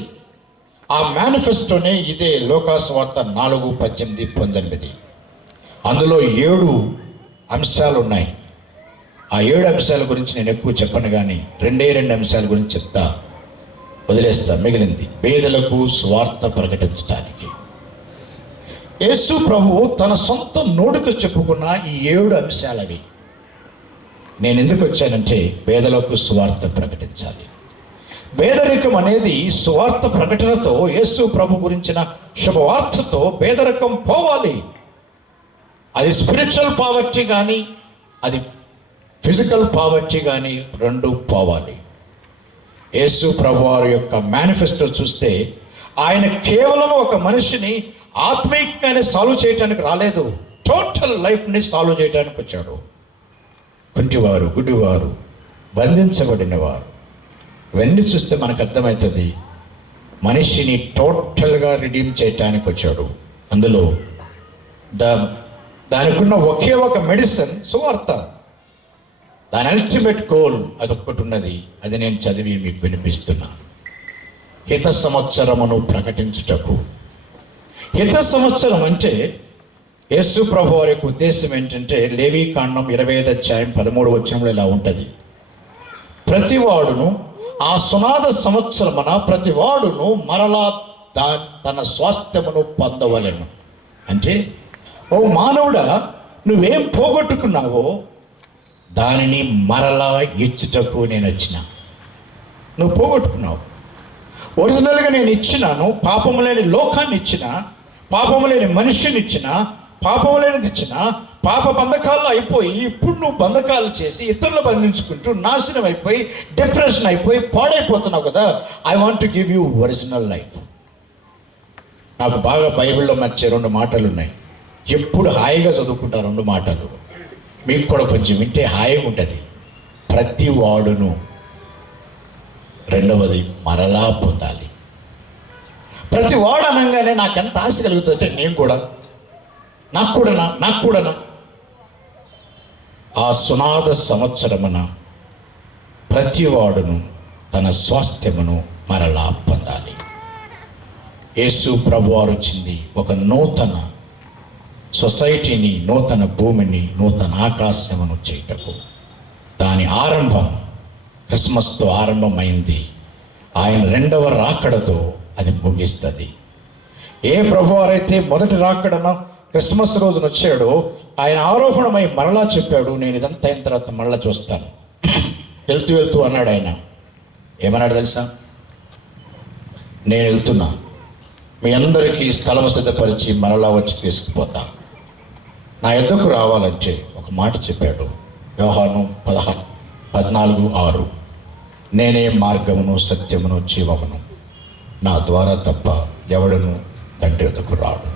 ఆ మేనిఫెస్టోనే ఇదే లూకా సువార్త 4, 18, 19. అందులో 7 అంశాలు ఉన్నాయి. ఆ 7 అంశాల గురించి నేను ఎక్కువ చెప్పను, కానీ 2 అంశాల గురించి చెప్తా, వదిలేస్తా. మిగిలింది పేదలకు స్వార్థ ప్రకటించడానికి. యేసు ప్రభువు తన సొంత నోటితో చెప్పుకున్న ఈ 7 అంశాలవి. నేను ఎందుకు వచ్చానంటే, పేదలకు స్వార్థ ప్రకటించాలి. పేదరికం అనేది స్వార్థ ప్రకటనతో, యేసు ప్రభు గురించిన శుభవార్తతో పేదరికం పోవాలి. అది స్పిరిచువల్ పావర్టీ కానీ, అది ఫిజికల్ పావర్టీ కానీ, 2 పోవాలి. యేసు ప్రభు వారి యొక్క మేనిఫెస్టో చూస్తే, ఆయన కేవలం ఒక మనిషిని ఆత్మీయంగానే సాల్వ్ చేయడానికి రాలేదు, టోటల్ లైఫ్ని సాల్వ్ చేయడానికి వచ్చాడు. కుంటివారు, గుడ్డివారు, బంధించబడిన వారు, ఇవన్నీ చూస్తే మనకు అర్థమవుతుంది మనిషిని టోటల్గా రిడీమ్ చేయటానికి వచ్చాడు. అందులో దానికున్న ఒకే ఒక మెడిసిన్ సువార్త. దాని అల్టిమేట్ గోల్ అదొక్కటి ఉన్నది. అది నేను చదివి మీకు వినిపిస్తున్నా. హిత సంవత్సరమును ప్రకటించుటకు. హిత సంవత్సరం అంటే యేసు ప్రభు వారి యొక్క ఉద్దేశం ఏంటంటే, లేవీ కాండం 25వ అధ్యాయం 13వ వచనంలో ఇలా ఉంటుంది: ప్రతివాడును ఆ సునాద సంవత్సరమున ప్రతివాడును మరలా తన స్వాస్థ్యమును పొందవలెను. అంటే, ఓ మానవుడా, నువ్వేం పోగొట్టుకున్నావో దానిని మరలా ఇచ్చుటకు నేను వచ్చిన. నువ్వు పోగొట్టుకున్నావు. ఒరిజినల్గా నేను ఇచ్చినాను. పాపము లేని లోకాన్ని ఇచ్చిన, పాపము లేని మనిషిని ఇచ్చిన, పాపము లేనిది ఇచ్చిన. పాప బంధకాల్లో అయిపోయి ఇప్పుడు నువ్వు బంధకాలు చేసి ఇతరులు బంధించుకుంటూ నాశనం అయిపోయి, డిప్రెషన్ అయిపోయి పాడైపోతున్నావు కదా. I want to give you original life. నాకు బాగా బైబిల్లో నచ్చే 2 మాటలు ఉన్నాయి. ఎప్పుడు హాయిగా చదువుకుంటా 2 మాటలు. మీకు కూడా కొంచెం వింటే హాయిగా ఉంటుంది. ప్రతి వాడును, రెండవది మరలా పొందాలి. ప్రతి వాడు అనగానే నాకు ఎంత ఆశ కలుగుతుందంటే, నాకు కూడానా ఆ సునాద సంవత్సరమున ప్రతి వాడును తన స్వాస్థ్యమును మరలా పొందాలి. యేసు ప్రభువారు వచ్చింది ఒక నూతన సొసైటీని, నూతన భూమిని, నూతన ఆకాశమును చేయటకు. దాని ఆరంభం క్రిస్మస్తో ఆరంభమైంది. ఆయన రెండవ రాకడతో అది ముగిస్తుంది. ఏ ప్రభువారైతే మొదటి రాకడన క్రిస్మస్ రోజున వచ్చాడో ఆయన ఆరోహణమై మరలా చెప్పాడు, నేను ఇదంతా అయిన తర్వాత మరలా చూస్తాను. వెళ్తూ వెళ్తూ అన్నాడు ఆయన. ఏమన్నాడు తెలుసా? నేను వెళ్తున్నా, మీ అందరికీ స్థలం సిద్ధపరిచి మరలా వచ్చి తీసుకుపోతా. నా యొద్దకు రావాలంటే ఒక మాట చెప్పాడు. యోహాను 14:6 నేనే మార్గమును సత్యమును జీవమును, నా ద్వారా తప్ప ఎవడును తండ్రి యొద్దకు రాడు.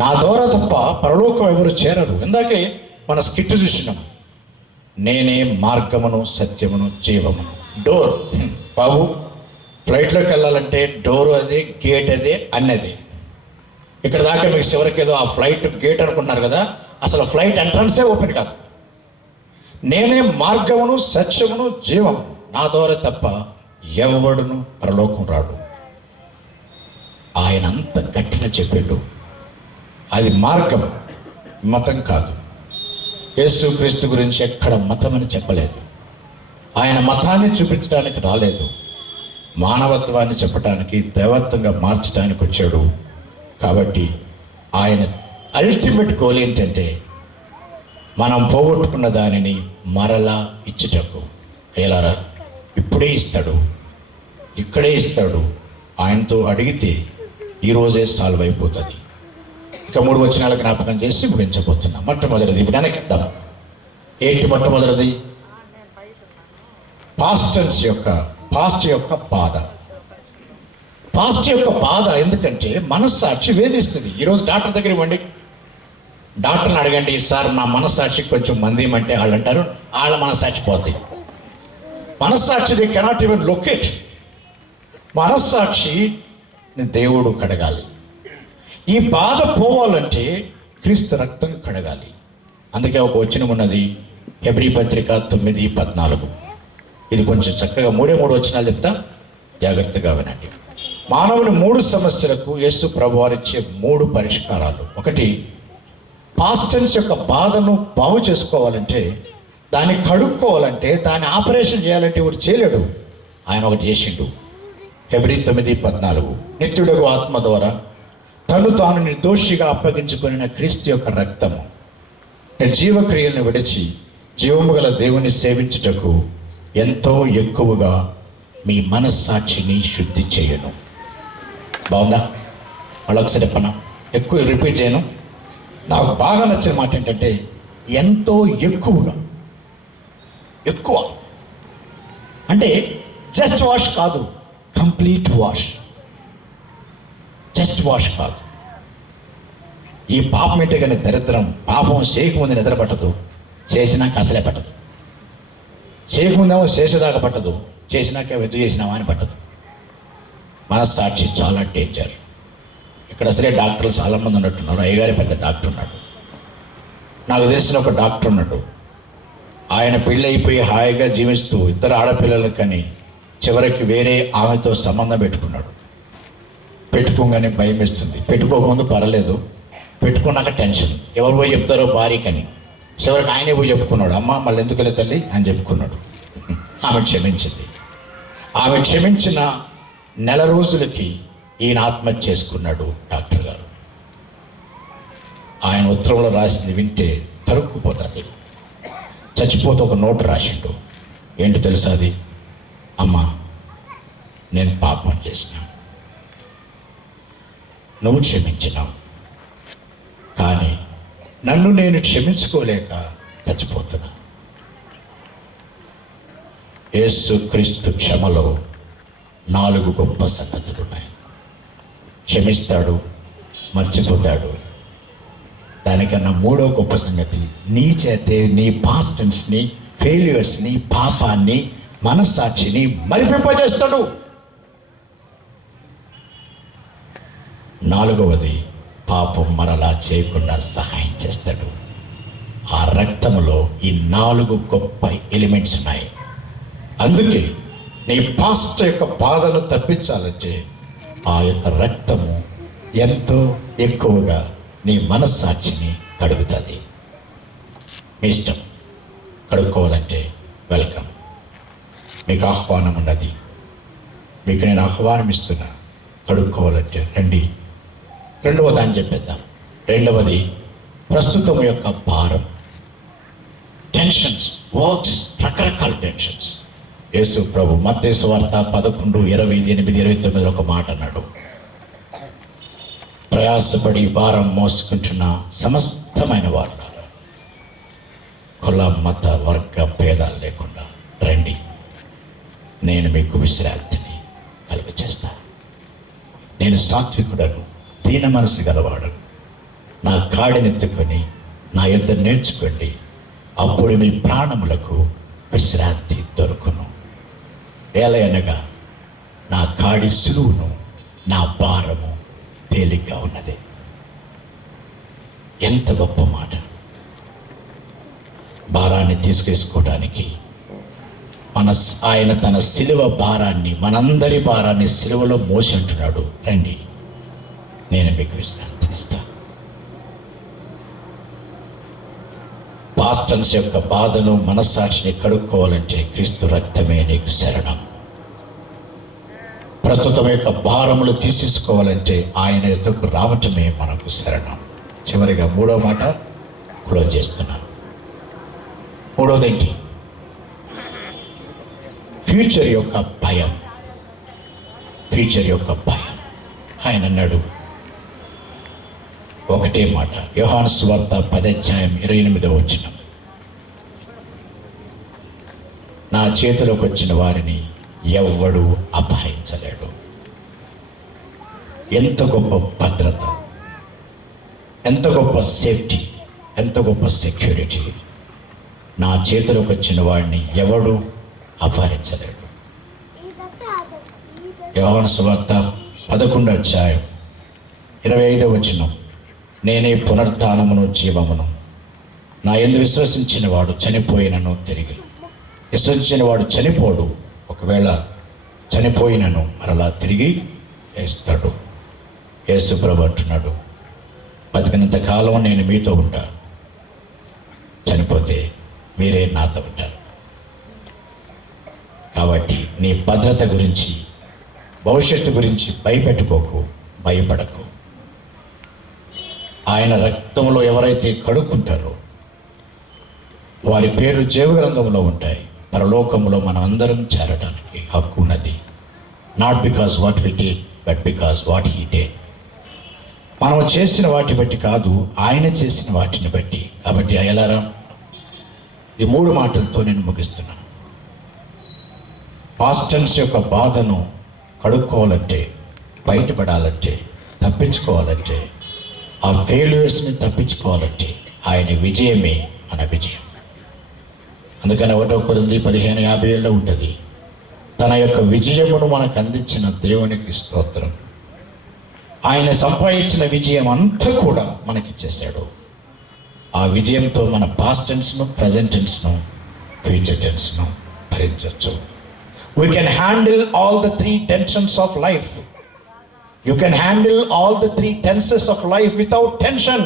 నా ద్వారా తప్ప పరలోకం ఎవరు చేరరు. ఇందాకే మన స్కిట్ చూసినాం, నేనే మార్గమును సత్యమును జీవమును. డోర్ బాబు, ఫ్లైట్లోకి వెళ్ళాలంటే డోరు అదే, గేట్ అదే, అన్నది. ఇక్కడ దాకా మీకు చివరికి ఏదో ఆ ఫ్లైట్ గేట్ అనుకుంటున్నారు కదా, అసలు ఫ్లైట్ ఎంట్రన్సే ఓపెన్ కాదు. నేనే మార్గమును సత్యమును జీవము, నా ద్వారా తప్ప ఎవడును పరలోకం రాడు. ఆయన అంత గట్టిగా చెప్పాడు. అది మార్గం, మతం కాదు. యేసు క్రీస్తు గురించి ఎక్కడ మతం అని చెప్పలేదు. ఆయన మతాన్ని చూపించడానికి రాలేదు, మానవత్వాన్ని చెప్పడానికి, దైవత్వంగా మార్చడానికి వచ్చాడు. కాబట్టి ఆయన అల్టిమేట్ గోల్ ఏంటంటే మనం పోగొట్టుకున్న దానిని మరలా ఇచ్చుటకు. ఎలారా? ఇప్పుడే ఇస్తాడు, ఇక్కడే ఇస్తాడు. ఆయనతో అడిగితే ఈరోజే సాల్వ్ అయిపోతుంది. ఇక 3 వచనాలు జ్ఞాపకం చేసి ముగించబోతున్నా. మొట్టమొదటిది వెనక్కిద్దాం. ఏంటి మొట్టమొదటిది? పాస్ట్ యొక్క బాధ. పాస్ట్ యొక్క బాధ ఎందుకంటే మనస్సాక్షి వేధిస్తుంది. ఈరోజు డాక్టర్ దగ్గర ఇవ్వండి, డాక్టర్ని అడగండి, సార్ నా మనస్సాక్షికి కొంచెం మందేమంటే వాళ్ళు అంటారు వాళ్ళ మనస్సాక్షి పోతాయి. మనస్సాక్షి ది కెనాట్ ఈవెన్ లొకేట్. మనస్సాక్షి దేవుడు కడగాలి. ఈ బాధ పోవాలంటే క్రీస్తు రక్తం కడగాలి. అందుకే ఒక వచనం ఉన్నది, హెబ్రీ పత్రిక 9:14. ఇది కొంచెం చక్కగా 3 వచనాలు చెప్తా, జాగ్రత్తగా వినండి. మానవుని 3 సమస్యలకు యేసు ప్రభువారు ఇచ్చే 3 పరిష్కారాలు. ఒకటి, పాస్టెన్స్ యొక్క బాధను బాగు చేసుకోవాలంటే, దాన్ని కడుక్కోవాలంటే, దాన్ని ఆపరేషన్ చేయాలంటే ఒకటి చేయలేడు, ఆయన ఒకటి చేసిండు. హెబ్రీ 9:14 నిత్యుడగు ఆత్మ ద్వారా తను తాను నిర్దోషిగా అప్పగించుకున్న క్రీస్తు యొక్క రక్తము నిర్జీవక్రియలను విడిచి జీవము గల దేవుని సేవించుటకు ఎంతో ఎక్కువగా మీ మనస్సాక్షిని శుద్ధి చేయను. బాగుందా? మళ్ళొకసారి చెప్పనా, ఎక్కువ రిపీట్ చేయను. నాకు బాగా నచ్చిన మాట ఏంటంటే ఎంతో ఎక్కువగా. ఎక్కువ అంటే జస్ట్ వాష్ కాదు, కంప్లీట్ వాష్. జస్ట్ వాష్ కాదు. ఈ పాపం ఏంటే కానీ దరిద్రం. పాపం చేయకముందు నిద్ర పట్టదు, చేసినాక అసలే పట్టదు. చేయకముందేమో చేసేదాకా పట్టదు, చేసినాక ఎందుకు చేసినావా అని పట్టదు. మనస్సాక్షి చాలా డేంజర్. ఇక్కడ అసలే డాక్టర్లు చాలామంది ఉన్నట్టున్నారు. అయ్యగారి పెద్ద డాక్టర్ ఉన్నాడు, నాకు తెలిసిన ఒక డాక్టర్ ఉన్నాడు. ఆయన పెళ్ళైపోయి హాయిగా జీవిస్తూ 2 ఆడపిల్లలు కానీ చివరికి వేరే ఆమెతో సంబంధం పెట్టుకున్నాడు. పెట్టుకోగానే భయం వేస్తుంది, పెట్టుకోకముందు పర్లేదు, పెట్టుకున్నాక టెన్షన్. ఎవరు పోయి చెప్తారో భార్యకని. చివరికి ఆయనే పోయి చెప్పుకున్నాడు, అమ్మ మళ్ళీ ఎందుకు వెళ్ళే తల్లి అని చెప్పుకున్నాడు. ఆమె క్షమించింది. ఆమె క్షమించిన నెల రోజులకి ఈయన ఆత్మహత్య చేసుకున్నాడు డాక్టర్ గారు. ఆయన ఉత్తరంలో రాసింది వింటే తరుక్కుపోతుంది. చచ్చిపోతే ఒక నోటు రాసిండు. ఏంటి తెలుసా అది? అమ్మా, నేను పాపం చేసిన, నువ్వు క్షమించినావు, కానీ నన్ను నేను క్షమించుకోలేక చచ్చిపోతున్నా. యేసు క్రీస్తు క్షమలో 4 గొప్ప సంగతులు ఉన్నాయి. క్షమిస్తాడు, మర్చిపోతాడు. దానికన్నా 3వ గొప్ప సంగతి, నీ చేతే నీ పాస్టెన్స్ని, ఫెయిల్యూర్స్ని, పాపాన్ని, మనస్సాక్షిని మరిపింపజేస్తాడు. 4వది, పాపం మరలా చేయకుండా సహాయం చేస్తాడు. ఆ రక్తములో ఈ 4 గొప్ప ఎలిమెంట్స్ ఉన్నాయి. అందుకే నీ పాస్ట్ యొక్క బాధను తప్పించాలంటే ఆ యొక్క రక్తము ఎంతో ఎక్కువగా నీ మనస్సాక్షిని కడుగుతుంది. మీ ఇష్టం, కడుక్కోవాలంటే వెల్కమ్. మీకు ఆహ్వానం ఉన్నది, మీకు నేను ఆహ్వానం ఇస్తున్నా. కడుక్కోవాలంటే రండి. రెండవ దాన్ని చెప్పేద్దాం. రెండవది ప్రస్తుతం యొక్క భారం, టెన్షన్స్, వర్క్స్, రకరకాల టెన్షన్స్. యేసు ప్రభు మత్తయి సువార్త 11:28-29 ఒక మాట అన్నాడు, ప్రయాసపడి భారం మోసుకుంటున్న సమస్తమైన వారు, కుల మత వర్గ భేదాలు లేకుండా రండి, నేను మీకు విశ్రాంతిని కలుగచేస్తా. నేను సాత్వికుడను, దీన మనసు గలవాడను. నా కాడినెత్తుకొని నా యొద్ద నేర్చుకోండి, అప్పుడు మీ ప్రాణములకు విశ్రాంతి దొరుకును. ఏలయనగా నా కాడి సులువును, నా భారము తేలిగ్గా ఉన్నది. ఎంత గొప్ప మాట! భారాన్ని తీసుకేసుకోవడానికి ఆయన తన సిలువ భారాన్ని, మనందరి భారాన్ని సిలువలో మోసి అంటున్నాడు, రండి, నేను మీకు విశ్రాంతినిస్తా. పాస్టన్స్ యొక్క బాధను, మనస్సాక్షిని కడుక్కోవాలంటే క్రీస్తు రక్తమే నీకు శరణం. ప్రస్తుతం యొక్క భారములు తీసేసుకోవాలంటే ఆయన ఎదుకు రావటమే మనకు శరణం. చివరిగా మూడవ మాట క్లోజ్ చేస్తున్నాను. మూడవదేంటి? ఫ్యూచర్ యొక్క భయం. ఫ్యూచర్ యొక్క భయం. ఆయన అన్నాడు ఒకటే మాట, యోహాను సువార్త 10:28, నా చేతిలోకి వచ్చిన వారిని ఎవ్వడు అపహరించలేడు. ఎంత గొప్ప భద్రత, ఎంత గొప్ప సేఫ్టీ, ఎంత గొప్ప సెక్యూరిటీ! నా చేతిలోకి వచ్చిన వాడిని ఎవడు అపహరించలేడు. యోహాను సువార్త 11:25, నేనే పునరుత్థానమును జీవమును, నా యందు విశ్వసించిన వాడు చనిపోయినను తిరిగి, విశ్వసించిన వాడు చనిపోడు, ఒకవేళ చనిపోయినను మరలా తిరిగి వేస్తాడు. యేసు ప్రభు అంటున్నాడు, బతికినంత కాలం నేను మీతో ఉంటా, చనిపోతే మీరే నాతో ఉంటారు. కాబట్టి నీ భద్రత గురించి, భవిష్యత్తు గురించి భయపెట్టుకోకు, భయపడకు. ఆయన రక్తంలో ఎవరైతే కడుక్కుంటారో వారి పేరు జీవగ్రంథంలో ఉంటాయి. పరలోకంలో మనం అందరం చేరడానికి హక్కు ఉన్నది. Not because what we did, but because what he did. మనం చేసిన వాటి బట్టి కాదు, ఆయన చేసిన వాటిని బట్టి. కాబట్టి అయ్యలారా, ఈ 3 మాటలతో నేను ముగిస్తున్నాను. పాస్టన్స్ యొక్క బాధను కడుక్కోవాలంటే, బయటపడాలంటే, తప్పించుకోవాలంటే, ఆ ఫెయిల్యూర్స్ని తప్పించుకోవాలంటే ఆయన విజయమే మన విజయం. అందుకని 1 కొరింథీ 15:57 ఉంటుంది, తన యొక్క విజయమును మనకు అందించిన దేవునికి స్తోత్రం. ఆయన సంపాదించిన విజయం అంతా కూడా మనకిచ్చేశాడు. ఆ విజయంతో మన పాస్ట్ టెన్స్ను, ప్రజెంట్ టెన్స్ను, ఫ్యూచర్ టెన్స్ను భరించవచ్చు. We can handle all the 3 tensions of life. You can handle all the 3 tenses of life without tension.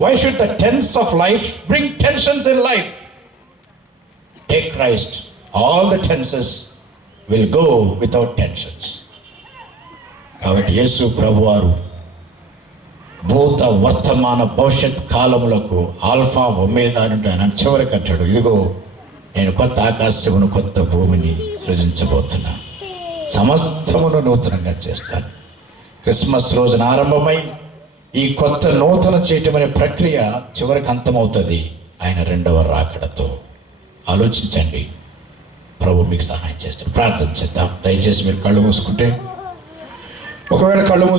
Why should the tense of life bring tensions in life? Take Christ. All the tenses will go without tensions. కాబట్టి యేసు ప్రభువారు భూత వర్తమాన భవిష్యత్ కాలములకు alpha omega అంటే ఆయన చివరికి అంటాడు, ఇదిగో నేను కొత్త ఆకాశమును, కొత్త భూమిని సృజించబోతున్నా, సమస్తమును నూతనంగా చేస్తాను. క్రిస్మస్ రోజున ఆరంభమై ఈ కొత్త నూతన చేయటం అనే ప్రక్రియ చివరికి అంతమవుతుంది ఆయన రెండవ రాకడతో. ఆలోచించండి, ప్రభు మీకు సహాయం చేస్తాడు. ప్రార్థన చేద్దాం. దయచేసి మీరు కళ్ళు మూసుకుంటే, ఒకవేళ కళ్ళు